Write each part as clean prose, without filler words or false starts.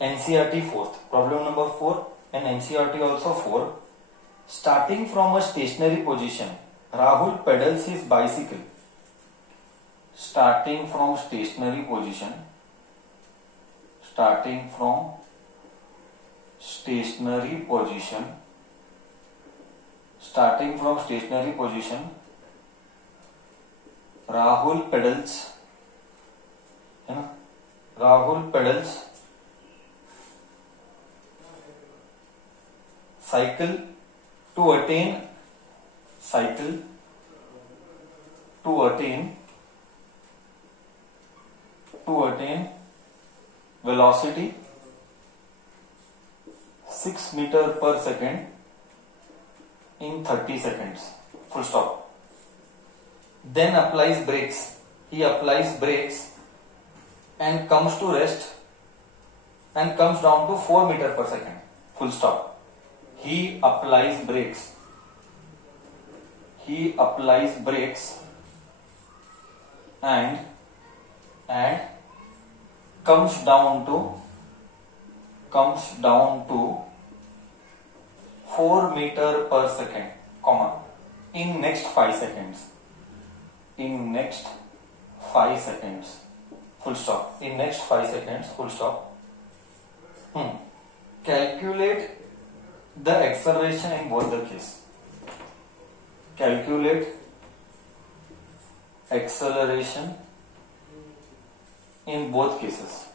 NCERT fourth. Problem number 4 and NCERT also 4. Starting from a stationary position, Rahul pedals his bicycle. Starting from stationary position. Starting from stationary position. Starting from stationary position, Rahul pedals. Rahul pedals cycle to attain velocity 6 meter per second in 30 seconds. Full stop. Then applies brakes. He applies brakes and comes to rest and comes down to 4 meter per second. Full stop. He applies brakes. He applies brakes and comes down to 4 meter per second, comma, in next 5 seconds. In next 5 seconds. Full stop. In next 5 seconds. Full stop. Calculate the acceleration in both the cases. Calculate acceleration in both cases.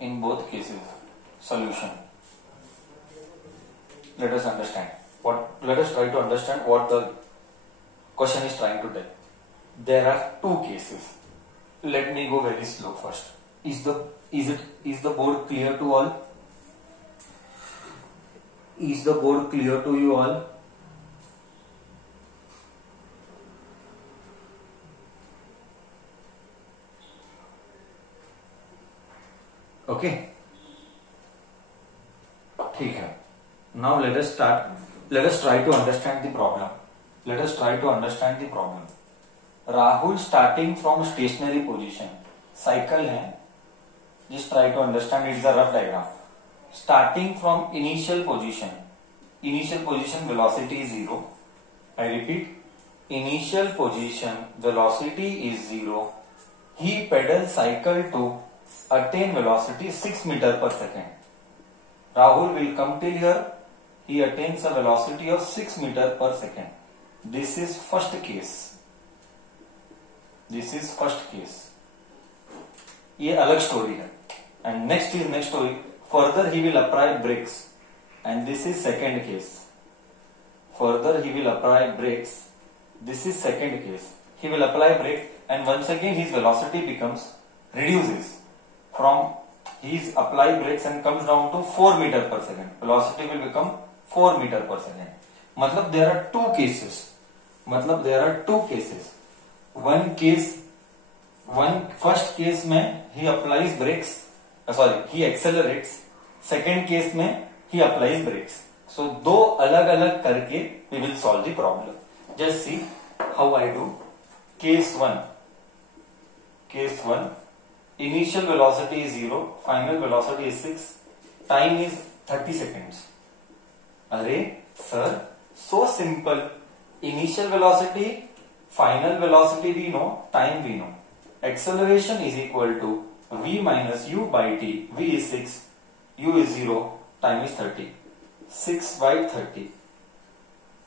In both cases. Solution. Let us understand. Let us try to understand what the question is trying to tell. There are two cases. Let me go very slow first. Is the board clear to all? Is the board clear to you all? Okay. ठीक है. Now let us start. Let us try to understand the problem. Let us try to understand the problem. Rahul starting from stationary position. Cycle है. Just try to understand. It is a rough diagram. Starting from initial position. Initial position velocity is 0. I repeat. Initial position velocity is 0. He pedals cycle to attain velocity 6 meter per second. Rahul will come till here. He attains a velocity of 6 meter per second. This is first case. This is first case. ये अलग story है. And next is next story. Further he will apply brakes. And this is second case. Further he will apply brakes. This is second case. He will apply brake and once again his velocity reduces from his apply brakes and comes down to 4 meter per second. Velocity will become 4 meter per second. मतलब there are two cases. First case में he applies brakes. He accelerates. Second case में he applies brakes. So दो अलग अलग करके we will solve the problem. Just see how I do. Case 1. Initial velocity is 0. Final velocity is 6. Time is 30 seconds. अरे sir, so simple. Initial velocity, final velocity we know, time we know. Acceleration is equal to v minus u by t. V is 6, u is 0, time is 30. 6 by 30.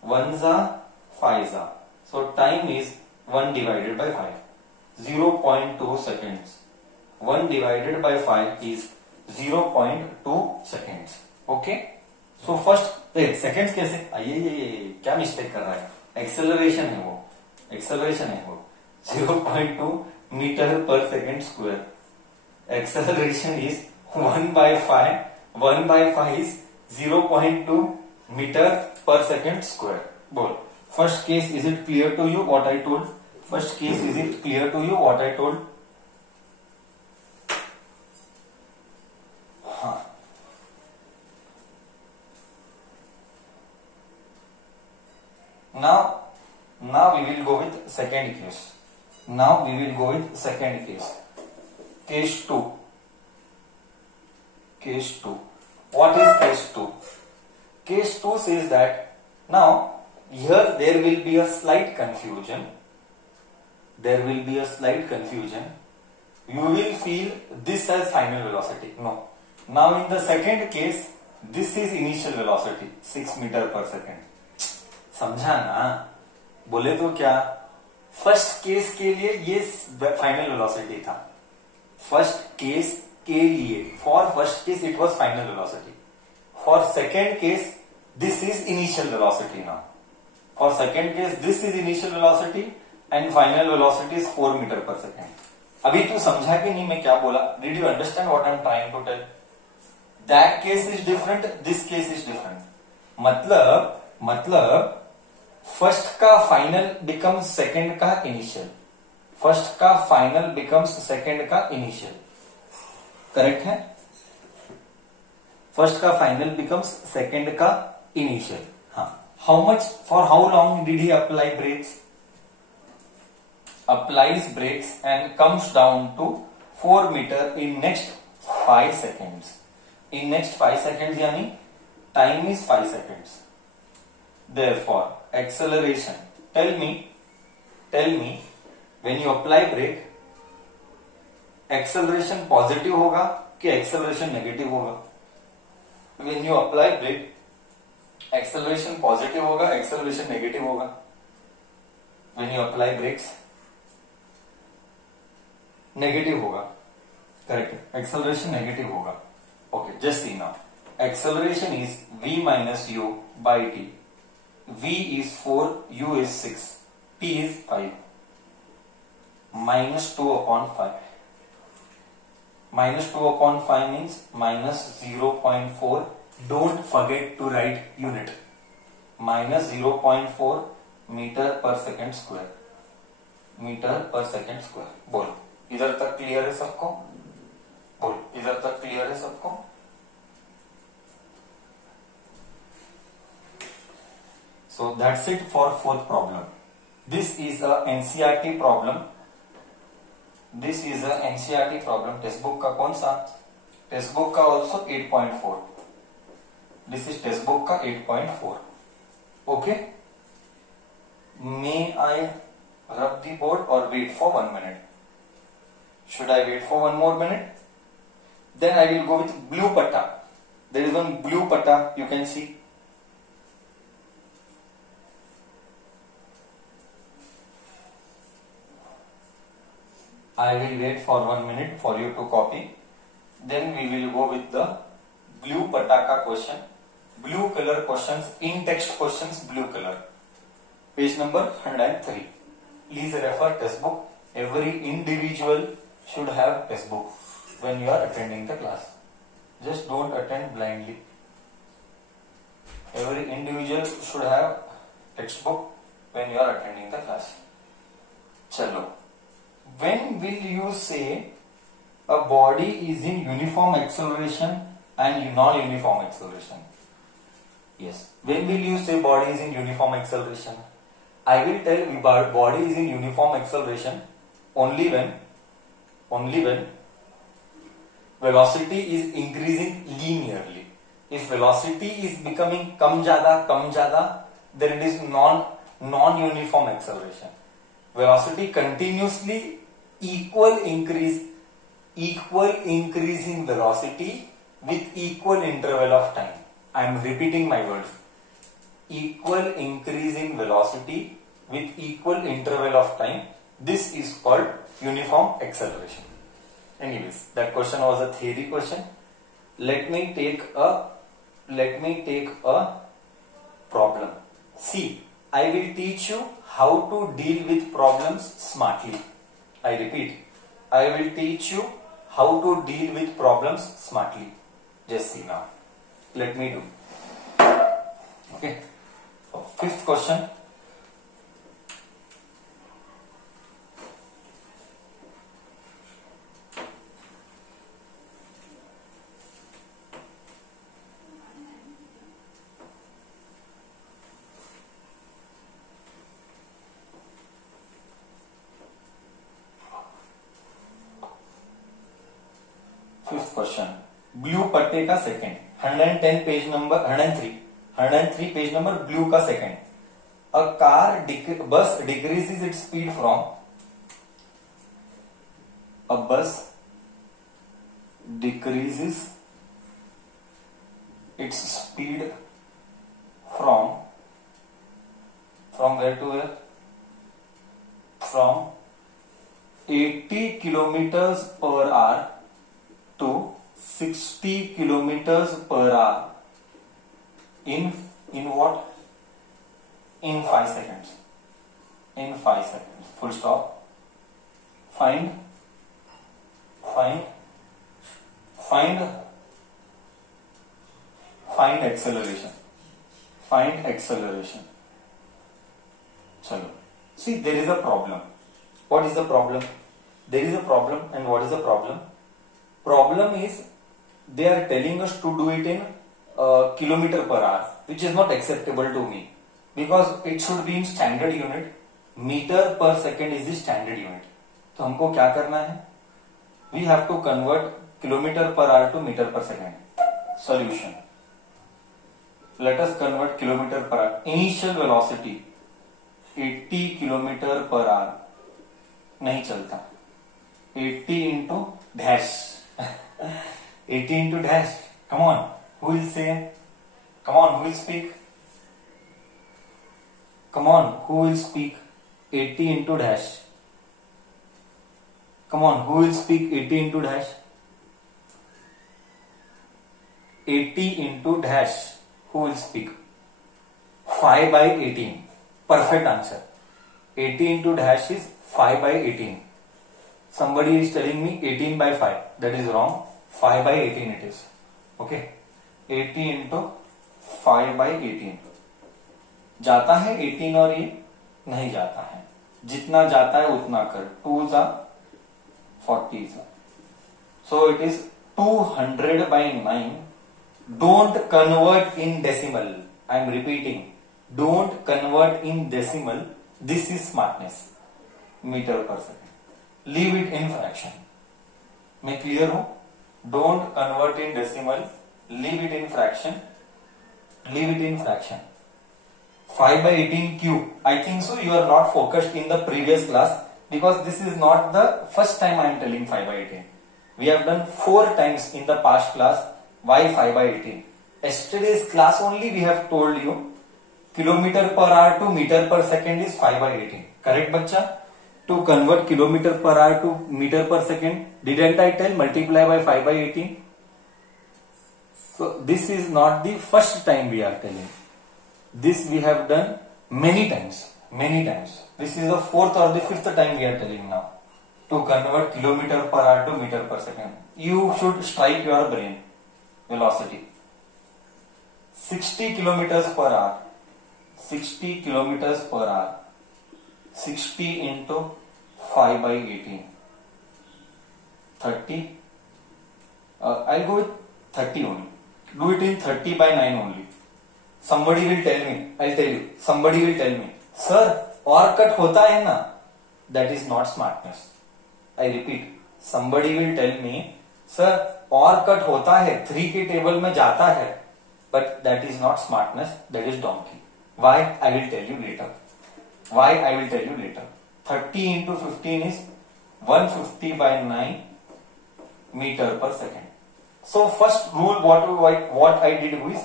1s are 5s are. So time is 1 divided by 5. 0.2 seconds. 1 divided by 5 is 0.2 seconds. Okay? So first seconds कैसे? ये क्या mistake कर रहा है? Acceleration है वो 0.2 metre per second square. Acceleration is 1/5. 1/5 is 0.2 metre per second square. बोल, first case is it clear to you what I told? First case is it clear to you what I told? Now we will go with second case. Case 2. Case 2. What is case 2? Case 2 says that now here there will be a slight confusion. There will be a slight confusion. You will feel this as final velocity. No. Now in the second case, this is initial velocity 6 meter per second. समझा ना? बोले तो क्या? First case के लिए ये final velocity था. First case के लिए, for first case it was final velocity. For second case this is initial velocity. Now for second case this is initial velocity and final velocity is 4 metre per second. अभी तू समझा कि नहीं मैं क्या बोला? Did you understand what I am trying to tell? That case is different, this case is different. मतलब first का फाइनल बिकम्स सेकंड का इनिशियल. फर्स्ट का फाइनल बिकम्स सेकंड का इनिशियल. करेक्ट है? फर्स्ट का फाइनल बिकम्स सेकंड का initial. हाँ. How much, for how long did he apply brakes? Applies brakes and comes down to 4 meter in next 5 seconds. In next 5 seconds यानी time is 5 seconds. Therefore, acceleration. Tell me, when you apply brake, acceleration positive होगा कि acceleration negative होगा? When you apply brake, acceleration positive होगा, acceleration negative होगा? When you apply brakes, negative होगा. Correct. Acceleration negative होगा. Okay, just see now. Acceleration is v minus u by t. v is 4, u is 6, t is 5. Minus 2 upon 5. Minus 2 upon 5 means minus 0.4. Don't forget to write unit. Minus 0.4 metre per second square. Metre per second square. बोलो इधर तक clear है सबको? बोल इधर तक clear है सबको? So that's it for fourth problem. This is a NCERT problem. This is a NCERT problem. Text book का कौन सा? टेक्स्ट बुक का also 8.4. This is text book का 8.4. ओके. मे आई रब द बोर्ड और wait for 1 minute? Should I wait for 1 more minute? Then I will go with blue patta. There is one blue patta you can see. I will wait for 1 minute for you to copy. Then we will go with the blue patta ka question. Blue color questions, in text questions, blue color. Page number 103. Please refer textbook. Every individual should have textbook when you are attending the class. Just don't attend blindly. Every individual should have textbook when you are attending the class. Chalo. When will you say a body is in uniform acceleration and non-uniform acceleration? Yes. When will you say body is in uniform acceleration? I will tell you body is in uniform acceleration only when velocity is increasing linearly. If velocity is becoming kam jada, then it is non-uniform acceleration. Velocity continuously equal increase in velocity with equal interval of time. I am repeating my words. Equal increase in velocity with equal interval of time. This is called uniform acceleration. Anyways, that question was a theory question. Let me take a problem. See, I will teach you how to deal with problems smartly. I repeat, I will teach you how to deal with problems smartly. Just see now. Let me do. Okay. So, fifth question. Fifth question. Blue पट्टे का second, 110 page number 103 page number blue का second. अ बस decreases its speed from, a bus decreases its speed from where to where? From 80 kilometers per hour to 60 kilometers per hour in what? In 5 seconds. In 5 seconds. Full stop. Find acceleration. Find acceleration. Chalo. See, there is a problem. What is the problem? There is a problem, and what is the problem? Problem is they are telling us to do it in kilometer per hour, which is not acceptable to me because it should be in standard unit. Meter per second is the standard unit. तो हमको क्या करना है? We have to convert kilometer per hour to meter per second. Solution. Let us convert kilometer per hour. Initial velocity 80 kilometer per hour. नहीं चलता. 80 into dash. 80 into dash. Come on. Who will say? Come on. Who will speak? Come on. Who will speak? 80 into dash. Come on, who will speak 80 into dash? 80 into dash. Who will speak? 5 by 18. Perfect answer. 80 into dash is 5 by 18. Somebody is telling me 18 by 5. That is wrong. 5 by 18 it is. Okay. 80 into 5 by 18. जाता है 18 और ये नहीं जाता है. जितना जाता है उतना कर. 2 जा 40. So it is 200 by 9. Don't convert in decimal. I am repeating. Don't convert in decimal. This is smartness. Meter per second. Leave it in fraction. मैं clear हूं? Don't convert in decimal. Leave it in fraction. Leave it in fraction. 5 by 18 cube. I think so you are not focused in the previous class. Because this is not the first time I am telling 5 by 18. We have done 4 times in the past class. Why 5 by 18? Yesterday's class only we have told you kilometer per hour to meter per second is 5 by 18. Correct, bachcha? To convert kilometer per hour to meter per second, didn't I tell multiply by 5 by 18? So this is not the first time we are telling. This we have done many times. Many times. This is the 4th or the 5th time we are telling now. To convert kilometer per hour to meter per second. You should strike your brain. Velocity. 60 kilometers per hour. 60 kilometers per hour. 60 into 5 by 18. 30. I'll go with 30 only. Do it in 30 by 9 only. Somebody will tell me. I'll tell you. Somebody will tell me. Sir, और cut होता है ना? That is not smartness. I repeat. Somebody will tell me, sir, और cut होता है, 3 के table में जाता है. But that is not smartness. That is donkey. Why? I will tell you later. Why? I will tell you later. 30 into 15 is 150 by 9 meter per second. So first rule what I did was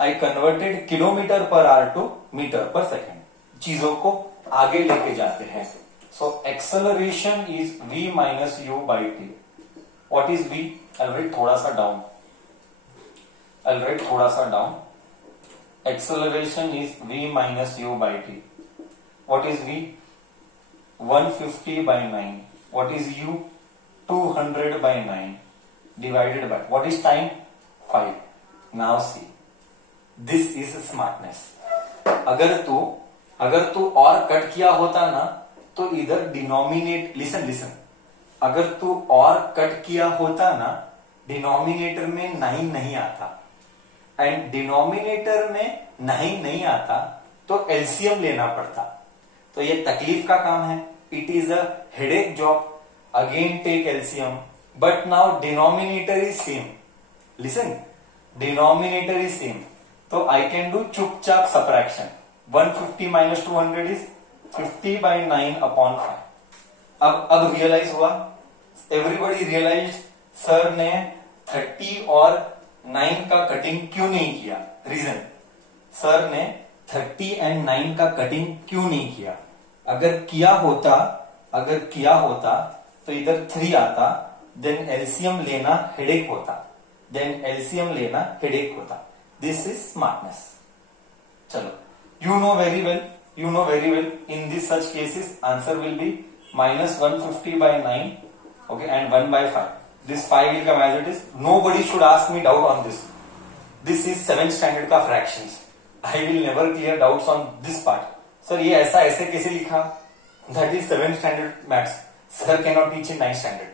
I converted kilometer per hour to meter per second. चीजों को आगे लेके जाते हैं. So acceleration is v minus u by t. What is v? I'll write थोड़ा सा down. Acceleration is v minus u by t. What is v? 150 by 9. What is u? 200 by 9 divided by what is time? 5. Now see, this is smartness. अगर तू और cut किया होता ना तो इधर डिनोमिनेट लिसन अगर तू और कट किया होता ना डिनोमिनेटर में 9 नहीं आता एंड डिनोमिनेटर में 9 नहीं आता तो एलसीएम लेना पड़ता. तो ये तकलीफ का काम है. It is a headache job. Again take LCM. But now denominator is same. Listen, denominator is same, तो आई कैन डू चुपचाप subtraction. 150 minus 200 is 50 by 9 upon 5. अब रियलाइज हुआ, एवरीबडी रियलाइज सर ने 30 और 9 का कटिंग क्यों नहीं किया. रीजन, सर ने 30 एंड 9 का कटिंग क्यों नहीं किया. अगर किया होता तो इधर 3 आता, देन एलसीएम लेना हेडेक होता. This is smartness. चलो, you know very well in this such cases answer will be minus 150 by 9, okay, and 1 by 5. This 5 will come as it is. Nobody should ask me doubt on this. This is 7th standard का fractions. I will never clear doubts on this part. Sir, ये ऐसे कैसे लिखा? That is 7th standard maths. Sir cannot teach in 9th standard.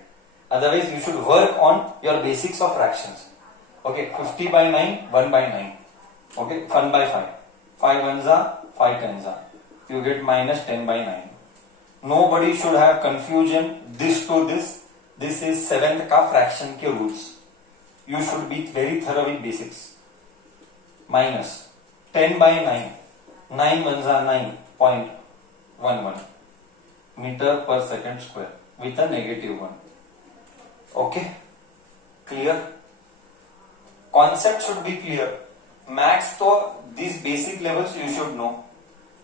Otherwise, you should work on your basics of fractions. Okay, 50 by 9, 1 by 9. Okay, 1 by 5. 5 ones are, 5 tens are. You get minus 10 by 9. Nobody should have confusion this to this. This is 7th का fraction के rules. You should be very thorough with basics. Minus 10 by 9. 9 ones are 9.11 meter per second square with a negative 1. Okay, clear? Concept should be clear. Maths तो these basic levels you should know.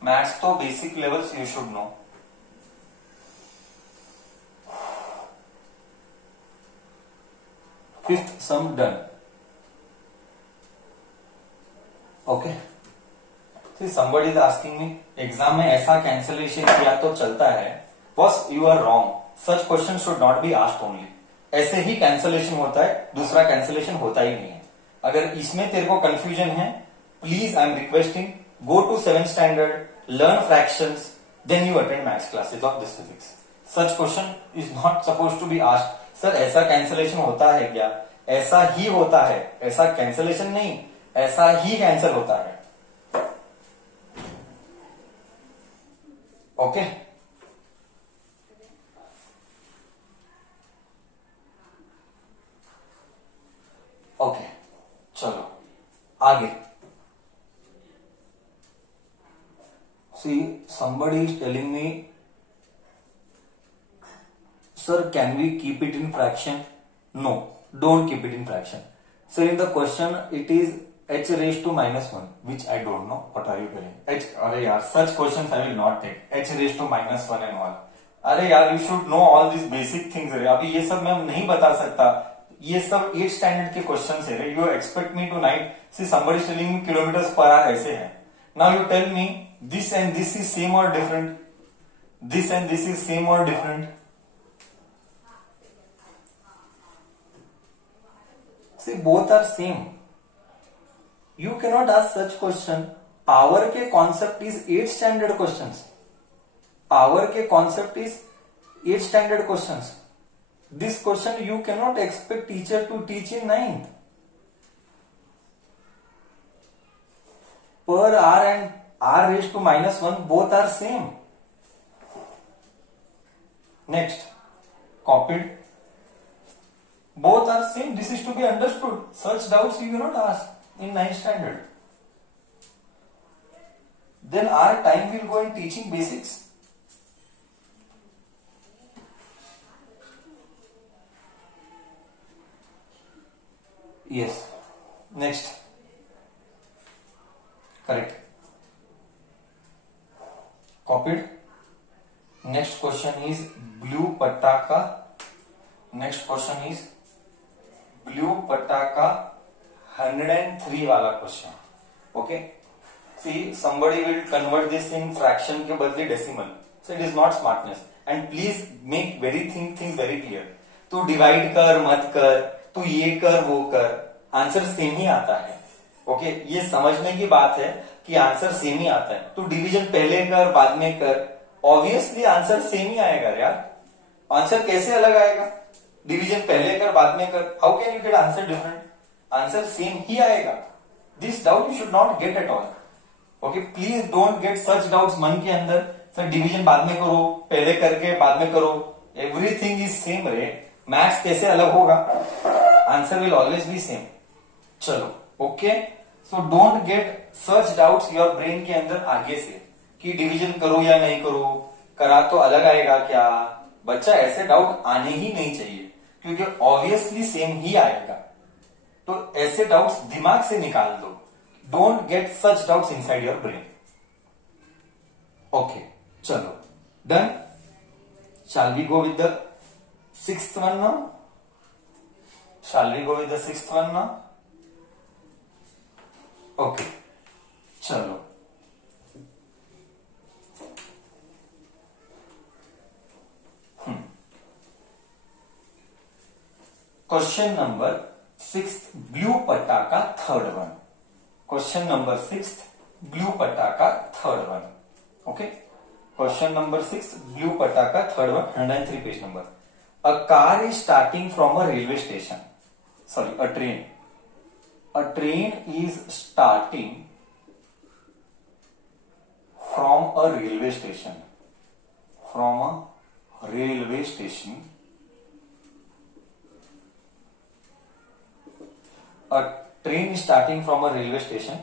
Maths तो basic levels you should know. Fifth sum done. Okay. See, somebody is asking me, exam में ऐसा cancellation किया तो चलता है. Boss, you are wrong. Such question should not be asked only. ऐसे ही cancellation होता है, दूसरा कैंसिलेशन होता ही नहीं है. अगर इसमें तेरे को कंफ्यूजन है, please I am requesting, go to 7th standard, learn fractions, then you attend maths classes of this physics. Such question is not suppose to be asked. Sir, ऐसा कैंसिलेशन होता है क्या? ऐसा ही होता है. ऐसा कैंसिलेशन नहीं, ऐसा ही कैंसिल होता है. ओके, ओके, चलो आगे. See, somebody is telling me, sir, can we keep it in fraction? No, don't keep it in fraction. So in the question it is h raised to minus 1, which I don't know. What are you telling? अरे यार, such questions I will not take. h raised to minus 1 and all. अरे यार, you should know all these basic things. अभी ये सब मैं नहीं बता सकता. ये सब 8th स्टैंडर्ड के क्वेश्चंस है. You expect me to night see somebody telling me kilometers per hour ऐसे है. Now you tell me this and this is same or different. This and this is same or different. See, both are same. You cannot ask such question. Power के concept is 8th standard questions. Power के concept is 8th standard questions. This question you cannot expect teacher to teach in 9th. Per r and r raised to minus 1 both are same. Next, copied. Both are same. This is to be understood. Such doubts you cannot ask in 9th standard. Then our time will go in teaching basics. Yes. Next. Correct. Copied. Next question is blue patta ka. Next question is blue patta ka 103 वाला question. Okay. See, somebody will convert this in fraction के बदले decimal. So it is not smartness. And please make things very clear. तू divide कर मत कर, तू ये कर वो कर, आंसर सेम ही आता है. ओके, ये समझने की बात है कि आंसर सेम ही आता है. तू डिवीजन पहले कर बाद में कर, ऑब्वियसली आंसर सेम ही आएगा यार. आंसर कैसे अलग आएगा? डिवीजन पहले कर बाद में कर, how can you get answer different? Answer same ही आएगा. This doubt you should not get at all. Okay, please don't get such doubts मन के अंदर. सर डिवीजन बाद में करो, पहले करके बाद में करो. एवरीथिंग इज सेम रे. मैथ्स कैसे अलग होगा? Answer will always be same. चलो okay, so don't get such doubts your brain के अंदर आगे से कि डिवीजन करो या नहीं करो, करा तो अलग आएगा क्या। बच्चा ऐसे डाउट आने ही नहीं चाहिए, क्योंकि ऑब्वियसली सेम ही आएगा। तो ऐसे डाउट्स दिमाग से निकाल दो। Don't get such doubts inside your brain. Okay चलो done. Shall we go with the sixth one now? Shall we go with the sixth one now? Okay. चलो क्वेश्चन नंबर 6 ब्लू पट्टा का third one. Question number 6 blue पट्टा का third one. Okay, question number 6 blue पट्टा का third one, 103 page number. A car is starting from a railway station, sorry a train. A train is starting from a railway station, from a railway station. A train is starting from a railway station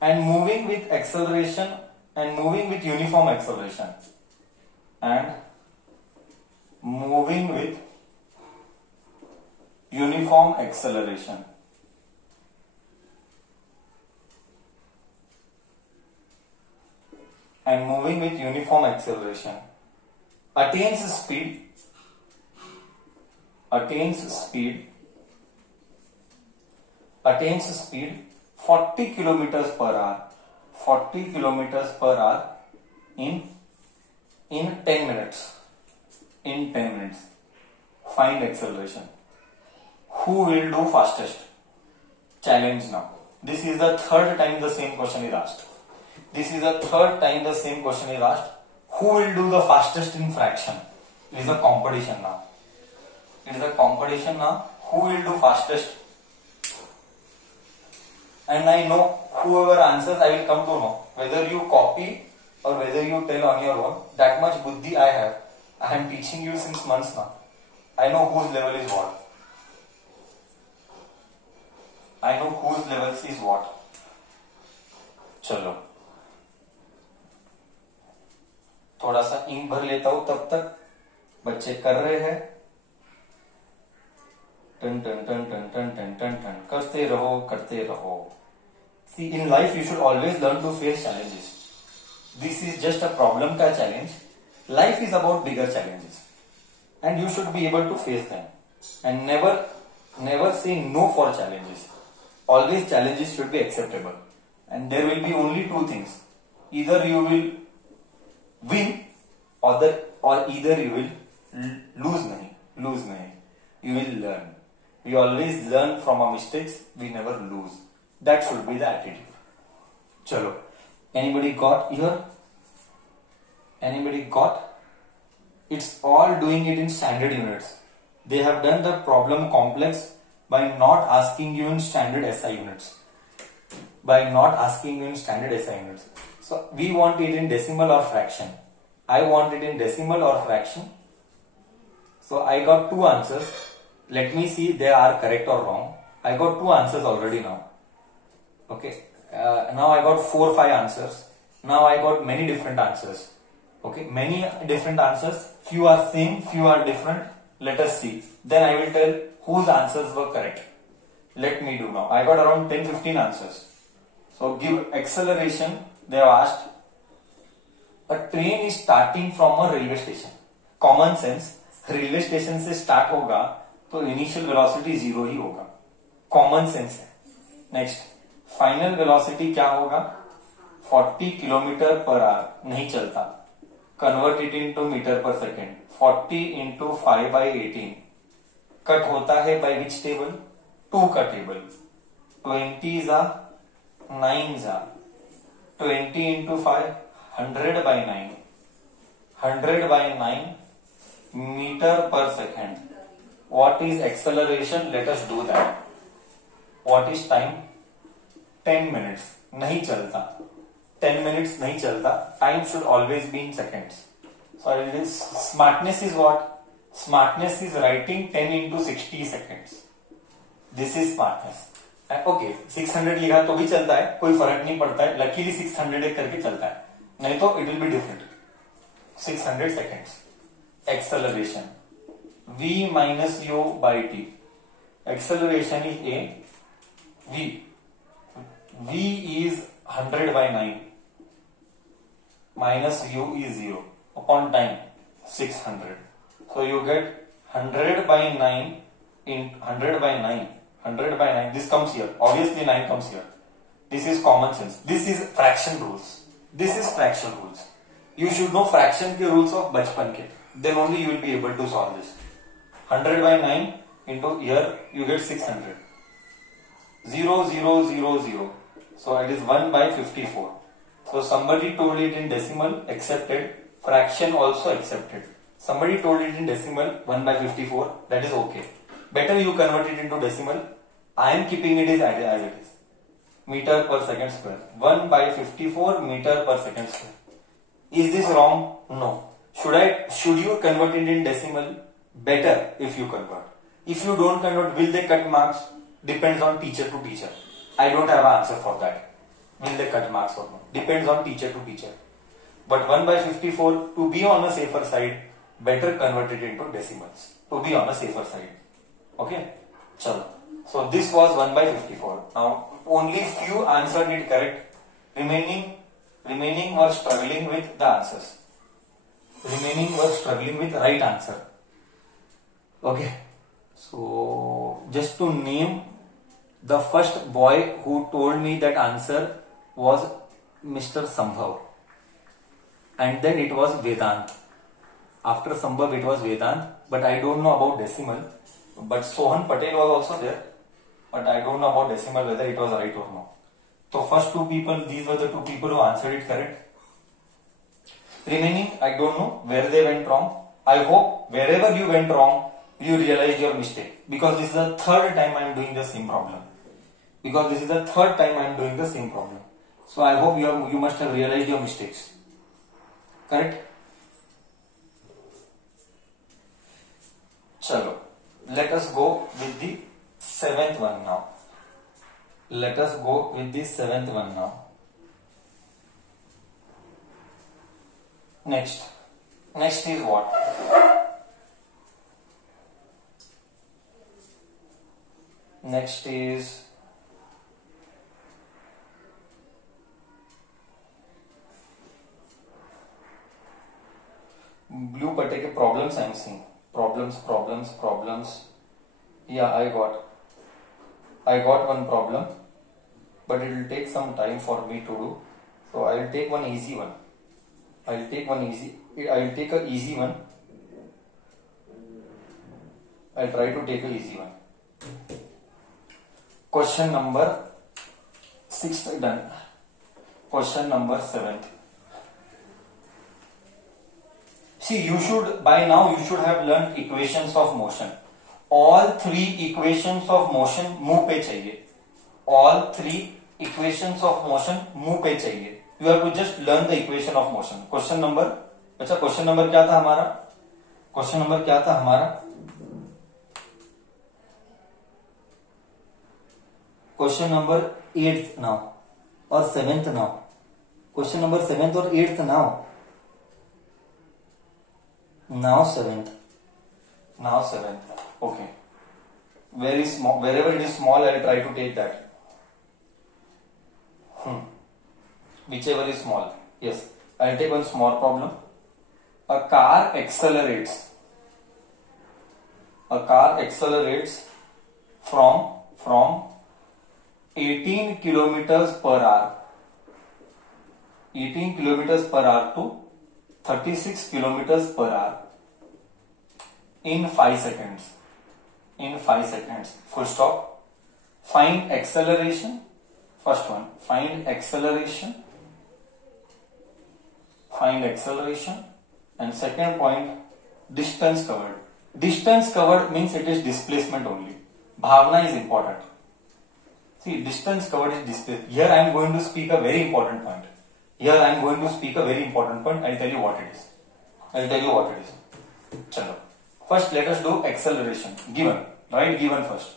and moving with acceleration and moving with uniform acceleration and moving with uniform acceleration and moving with uniform acceleration attains speed 40 kilometers per hour, 40 kilometers per hour in 10 minutes. In 10 minutes. Find acceleration. Who will do fastest? Challenge now. This is the third time the same question is asked. This is the third time the same question is asked. Who will do the fastest in fraction? It is a competition now. It is a competition now. Who will do fastest? And I know whoever answers, I will come to know whether you copy or whether you tell on your own. That much buddhi I have. I am teaching you since months now. I know whose level is what. I know whose levels is what. चलो थोड़ा सा ink भर लेता हूं, तब तक बच्चे कर रहे हैं। टन टन टन टन टन टन टन टन करते रहो, करते रहो। See, in life you should always learn to face challenges. This is just a problem ka challenge. Life is about bigger challenges, and you should be able to face them. And never say no for challenges. Always challenges should be acceptable. And there will be only two things: either you will win, or either you will lose nahi. You will learn. We always learn from our mistakes. We never lose. That should be the attitude. Chalo. Anybody got here? Anybody got? It's all doing it in standard units. They have done the problem complex by not asking you in standard SI units. So we want it in decimal or fraction. I want it in decimal or fraction. So I got two answers. Let me see they are correct or wrong. I got two answers already now. Okay, now I got 4 or 5 answers. Now I got many different answers. Okay, many different answers. Few are same, few are different. Let us see. Then I will tell whose answers were correct. Let me do now. I got around 10-15 answers. So give acceleration. They have asked. A train is starting from a railway station. Common sense. Railway station से start होगा तो initial velocity 0 ही होगा. Common sense है. Next. Final velocity क्या होगा? 40 kilometre per hour नहीं चलता. Convert it into metre per second. 40 into 5/18 cut होता है बाय विच टेबल? 2 का टेबल. 20 जा 9 जा 20 into 5 100/9. 100/9 metre per second. What is acceleration? Let us do that. What is time? 10 minutes. नहीं चलता. 10 minutes नहीं चलता. Time should always be in seconds. So it is, smartness is what? Smartness is writing 10 into 60 seconds. This is smartness. Okay 600 लिखा तो भी चलता है, कोई फर्क नहीं पड़ता है, लकीली 600 करके चलता है, नहीं तो it will be different. 600 seconds. Acceleration v minus u by t. Acceleration is a v is 100 by 9 minus u is 0 upon time 600. So you get 100 by 9 in 100 by 9. 100 by 9. This comes here. Obviously 9 comes here. This is common sense. This is fraction rules. This is fraction rules. You should know fraction के rules of बचपन के. Then only you will be able to solve this. 100 by 9 into here you get 600. 0, 0, 0, 0. So it is 1 by 54. So somebody told it in decimal, accepted. Fraction also accepted. Somebody told it in decimal, 1 by 54. That is okay. Better you convert it into decimal. I am keeping it as it is. Meter per second square. 1 by 54 meter per second square. Is this wrong? No. Should you convert it in decimal? Better if you convert. If you don't convert, will they cut marks? Depends on teacher to teacher. I don't have an answer for that. Will they cut marks or not? Depends on teacher to teacher. But 1 by 54, to be on a safer side, better convert it into decimals. To be on a safer side. Okay? Chalo. So this was 1 by 54. Now only few answered it correct. Remaining were struggling with the answers. Remaining were struggling with right answer. Okay. So just to name, the first boy who told me that answer was Mr. Sambhav. And then it was Vedant. After Sambhav it was Vedant. But I don't know about decimal. But Sohan Patel was also there. But I don't know about decimal whether it was right or not. So first two people, these were the two people who answered it correct. Remaining, I don't know where they went wrong. I hope wherever you went wrong, you realize your mistake. Because this is the third time I am doing the same problem. So I hope you must have realized your mistakes. Correct? Chalo. Let us go with the seventh one now. Next is what? Next is blue pate ke problems I am seeing. Problems. Yeah, I got one problem, but it will take some time for me to do. So I will take one easy one. I'll take a easy one. I'll try to take a easy one. Question number 6 done. Question number 7. See, by now you should have learned equations of motion. All three equations of motion मुंह पे चाहिए. All three equations of motion मुंह पे चाहिए. You have to just learn the equation of motion. Question number क्या था हमारा? Question number 8th now or 7th now. Question number 7th or 8th now. Now 7th. Okay. Very small. Wherever it is small, I will try to take that. Whichever is small. Yes. I will take one small problem. A car accelerates from 18 kilometers per hour to 36 kilometers per hour in 5 seconds. Full stop. Find acceleration. First one. Find acceleration. And second point, distance covered. Distance covered means it is displacement only. Bhavna is important. See, distance covered is displacement. Here I am going to speak a very important point. I'll tell you what it is. Chalo. First let us do acceleration. Given first.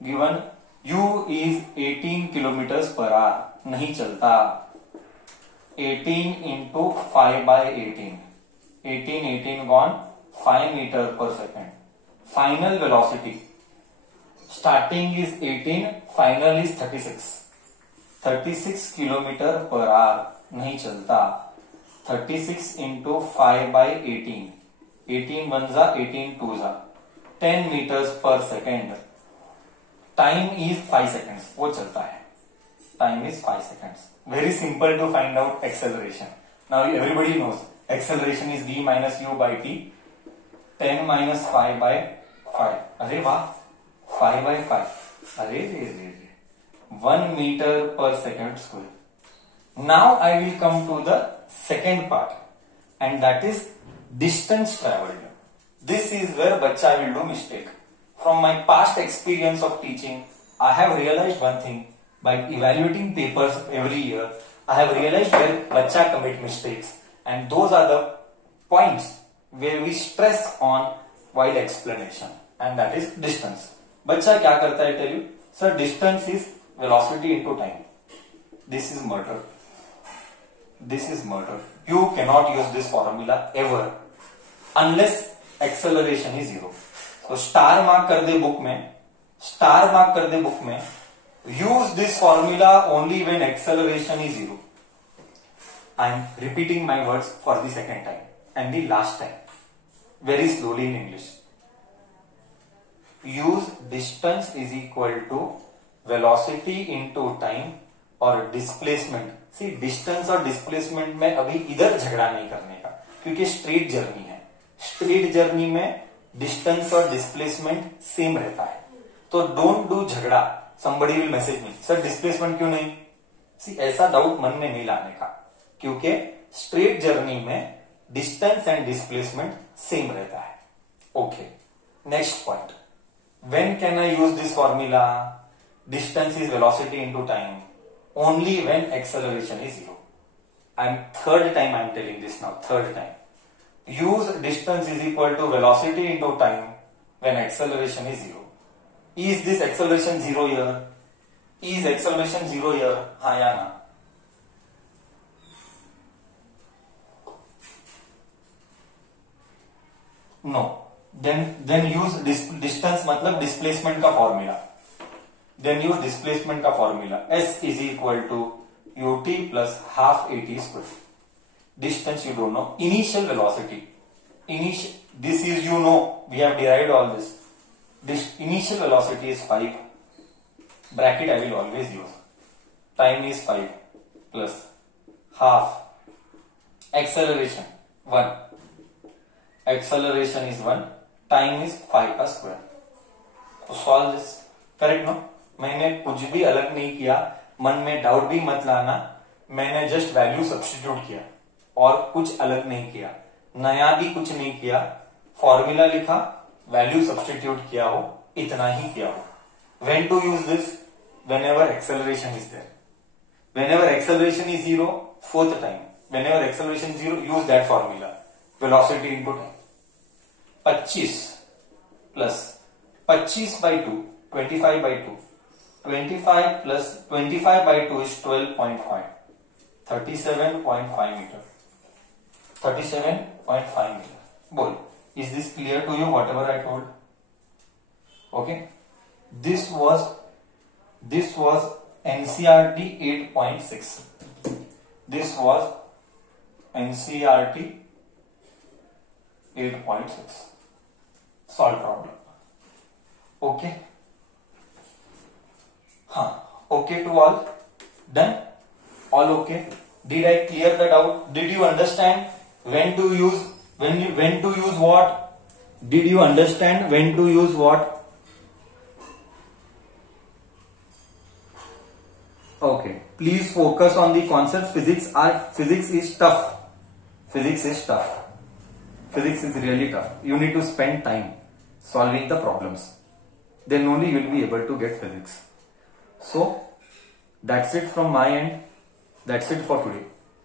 Given u is 18 kilometre per hour, नहीं चलता। 18 into 5 by 18, 18 gone, 5 metre per second. Final velocity, starting is 18, final is 36 kilometre per hour, नहीं चलता। 36 into 5 by 18, 18 1 जा 18 2 जा, 10 metres पर second. Time is 5 seconds, वो चलता है। Time is 5 seconds. Very simple to find out acceleration. Now everybody knows acceleration is v minus u by t. 10 minus 5 by 5. अरे वाह, 5 by 5. अरे रे 1 meter per second square. Now I will come to the second part, and that is distance traveled. This is where बच्चा will do mistake. From my past experience of teaching, I have realized one thing. By evaluating papers every year, I have realized where बच्चा commit mistakes, and those are the points where we stress on while explanation, and that is distance. बच्चा क्या करता है? Tell you, sir, distance is velocity into time. This is murder. This is murder. You cannot use this formula ever unless acceleration is 0. So star mark कर दे book में, star mark कर दे book में। Use this formula only when acceleration is 0. I am repeating my words for the second time and the last time, very slowly in English. Use distance is equal to velocity into time or displacement. See, distance और displacement में अभी इधर झगड़ा नहीं करने का, क्योंकि straight journey है। स्ट्रेट जर्नी में डिस्टेंस और डिस्प्लेसमेंट सेम रहता है, तो डोंट डू झगड़ा। Somebody will message me, sir, displacement क्यों नहीं? See, ऐसा डाउट मन में नहीं लाने का, क्योंकि स्ट्रेट जर्नी में डिस्टेंस एंड डिस्प्लेसमेंट सेम रहता है। Okay, next point, when can I use this formula? Distance is velocity into time only when acceleration is 0. I am third time I am telling this now, third time. Use distance is equal to velocity into time when acceleration is 0. Is this acceleration 0 here? Is acceleration 0 here? हाँ या ना? No. Then use distance मतलब displacement का formula. Then use displacement का formula. S is equal to ut plus half at square. Distance you don't know. Initial velocity. This is, you know, we have derived all this. This initial velocity is 5, bracket I will always use. Time is 5 plus half. Acceleration 1. Acceleration is 1. Time is 5 का square. तो solve this. Correct no? मैंने कुछ भी अलग नहीं किया, मन में डाउट भी मत लाना। मैंने जस्ट वैल्यू सब्स्टिट्यूट किया और कुछ अलग नहीं किया, नया भी कुछ नहीं किया। फॉर्मूला लिखा, वैल्यू सब्स्टिट्यूट किया हो, इतना ही किया हो। When to use this? Whenever acceleration is there. Whenever acceleration is 0, fourth time. Whenever acceleration is 0, use that formula. Velocity into time. 25 plus 25 by 2, 25 by 2. 25 plus 25 by 2 is 12.5. 37.5 meter. 37.5 meter. बोल, is this clear to you whatever I told? Okay. This was NCERT 8.6. This was NCERT 8.6. Solve problem. Okay. Okay to all? Done? All okay? Did I clear the doubt? Did you understand when to use what? Did you understand when to use what? Okay. Please focus on the concepts. Physics is tough. Physics is tough. Physics is really tough. You need to spend time solving the problems. Then only you will be able to get physics. So, that's it from my end. That's it for today.